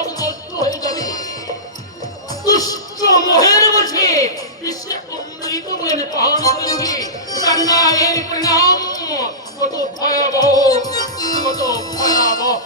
সব নষ্ট হয়ে যাবে। দুষ্ট মোহের বসে বিশ্বে অমৃত বলে পালন করেছি, জানা এর পরিণাম কত ভয়াবহ, কত ভয়াবহ।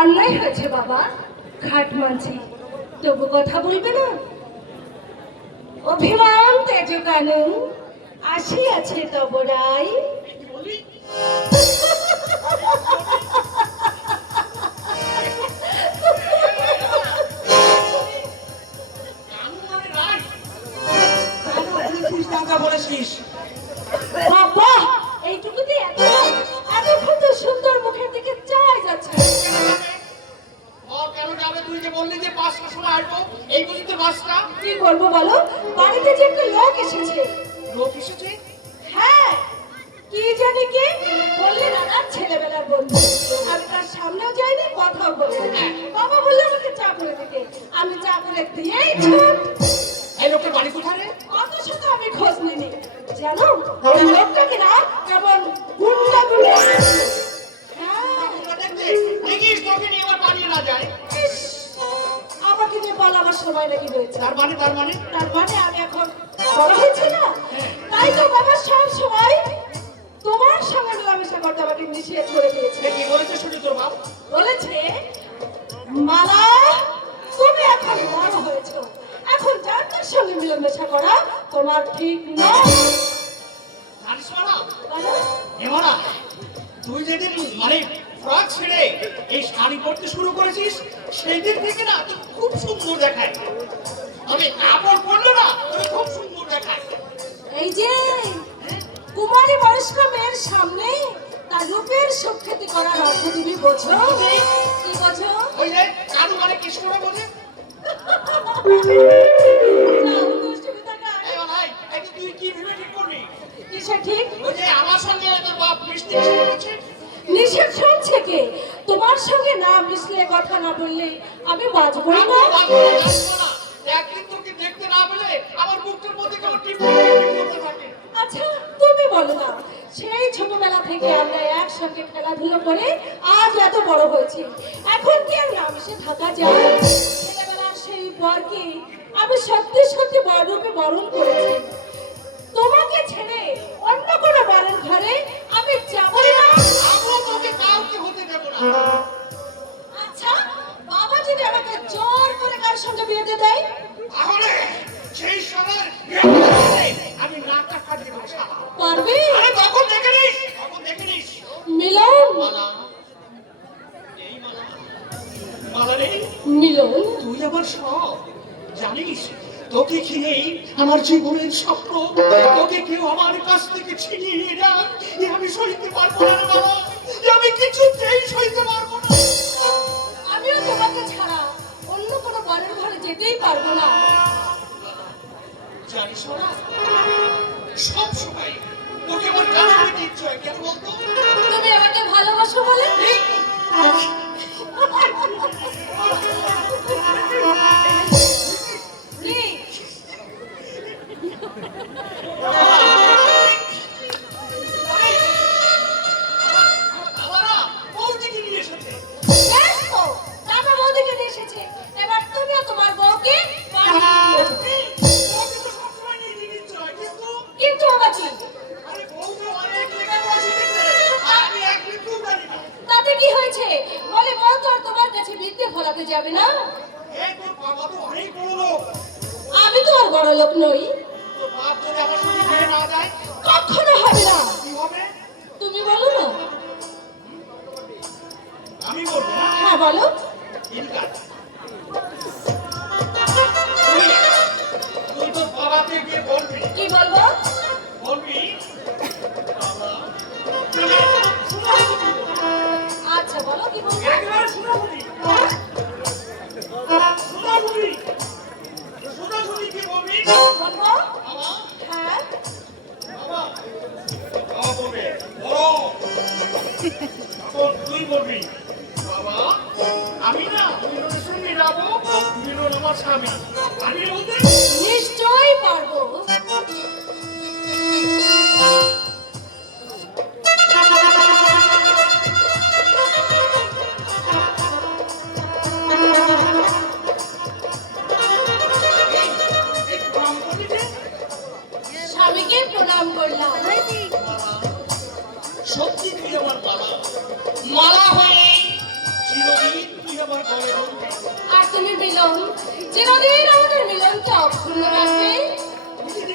অন্যায় হয়েছে বাবা, ঘাট মাঝি তবু কথা বলবে না? অভিমান তেজ কানু আসিয়াছে তব রায়। বাবা এইটুকুতে এত এত সুন্দর মুখের দিকে চাই যাচ্ছে। কি করবো বলো, বাড়িতে যে একটা লোক এসেছে। লোক এসেছে? হ্যাঁ, কি জানি কে বললে দাদা ছেলেবেলার বন্ধু। আমি তার সামনেও যাইনি, কথাও বলবো। বাবা বললে আমাকে চা করে দিতে, আমি চা করে দিয়েই ছুট। এই লোকের বাড়ি কোথায়? অত শত আমি খোঁজ নিনি, জানো ওই লোকটাকে না কেমন গুন্ডা গুন্ডা। আমাকে নিয়ে বলাবার সময় নাকি রয়েছে। তার মানে আমি এখন বড় হয়েছি না, তাই তো বাবা সব সময় তোমার সঙ্গে মেলামেশা করতে আমাকে নিষেধ করে দিয়েছে। কি বলেছে শুনি তোর বাপ? বলেছে মালা তুমি এখন বড় হয়েছো, এখন যার তার সঙ্গে মেলামেশা করা তোমার ঠিক নয়। জানিস মালা, বলো হেমারা, তুই যেদিন মানে ফ্রক ছেড়ে এই শাড়ি পরতে শুরু করেছিস সেই দিন থেকে না তুই খুব সুন্দর দেখায়। আমি কাপড় পরলে না তুমি খুব সুন্দর দেখায়। এই যে কুমারী বয়স্ক মেয়ের সামনে তার রূপের সুখ্যাতি করার অর্থ তুমি বোঝো? কি বোঝো? ওই যে কারু মানে কি করে বোঝে? এই ভাই, এই যে তুই কি ভেবে ঠিক করবি? কিসে ঠিক? ওই যে আমার সঙ্গে তোর বাপ মিষ্টি মিষ্টি করছে। নিষেধ শুনছে কে? তোমার সঙ্গে না মিশলে কথা না বললে আমি বাঁচবই আমি না। বাঁচবো না, বাঁচবো না। একদিন তোকে দেখতে না পেলে আমার বুকটার মধ্যে কেমন টিপ করতে থাকে। আচ্ছা তুমি বলো না, সেই ছোটবেলা থেকে আমরা একসঙ্গে খেলাধুলো করে আজ এত বড় হয়েছি, এখন কি আর না মিশে থাকা যায়? ছেলেবেলার সেই বরকে আমি সত্যি সত্যি বড়রূপে বরণ করেছি। তোমাকে ছেড়ে অন্য কোনো বরের ঘরে আমি যাবই না। আমিও তোকে কাউকে হতে দেবো না। আচ্ছা বাবা যদি আমাকে জোর করে কার সঙ্গে বিয়ে দিয়ে দেয়? তাহলে সেই সময় আমি নাকটা কাটিয়ে দেবো শালা। পারবে? আরে তখন দেখে নিস, তখন দেখে নিস। মিলন, মালা, এই মালা, মালা রে, মিলন তুই আমার সব জানিস। তোকে ঘিরেই আমার জীবনের স্বপ্ন। তোকে কেউ আমার কাছ থেকে ছিনিয়ে নিয়ে যান, এ আমি সইতে পারবো না রে বাবা। এ আমি কিছুতেই সইতে পারবো না। আমিও তোমাকে ছাড়া অন্য কোনো বরের ঘরে যেতেই পারবো না। জানিস না, সব সময় তোকে আমার কাছে নিতে ইচ্ছে হয়, কেন বলতো? তুমি আমাকে ভালোবাসো বলে? কি? বাবারা বৌদিকে নিয়ে এসেছে। বেশ তো, দাদা বৌদিকে নিয়ে এসেছে। এবার তুমিও তোমার বউকে বাড়ি নিয়ে যেও। বৌদি তো সবসময় নিয়ে যেতে ইচ্ছে হয়, কিন্তু আবার কি? আরে বৌদি অনেক লেখাপড়া শিখেছে, আমি এক বিন্দু জানি না। তাতে কি হয়েছে? বলে বউ তো আর তোমার কাছে বিদ্যে ফলাতে যাবে না। এই তোর বাবা তো অনেক বড় লোক। আমি তো আর বড় লোক নই। তোর বাপ যদি আমার সঙ্গে বিয়ে না যায়, কখনো হবে না। কি হবে? তুমি বলো না। আমি বলবো না। হ্যাঁ বলো। ঠিক আছে। তুই তোর বাবাকে গিয়ে বলবি, কি বলবো? বলবি বাবা, আচ্ছা বলো কি বলবো। একবার শোনাবি, শোনাবি, শোনাবি কি বলবি? বলবো? বাবা, হ্যাঁ। বাবা, বাবা বলবে, বলো। তখন তুই বলবি, বাবা, আমি না মিলনের সঙ্গে যাবো, মিলন আমার স্বামী। আমি বলতে নিশ্চয়ই পারবো। একটু কাম করবি যে? স্বামীকে প্রণাম করলাম। সত্যি তুই আমার মালা, মালা হয়ে চিরদিন তুই আমার গলে বলবি। আর তুমি মিলন, চিরদিন আমাদের মিলনকে অক্ষুণ্ণ রাখবে। তুই যদি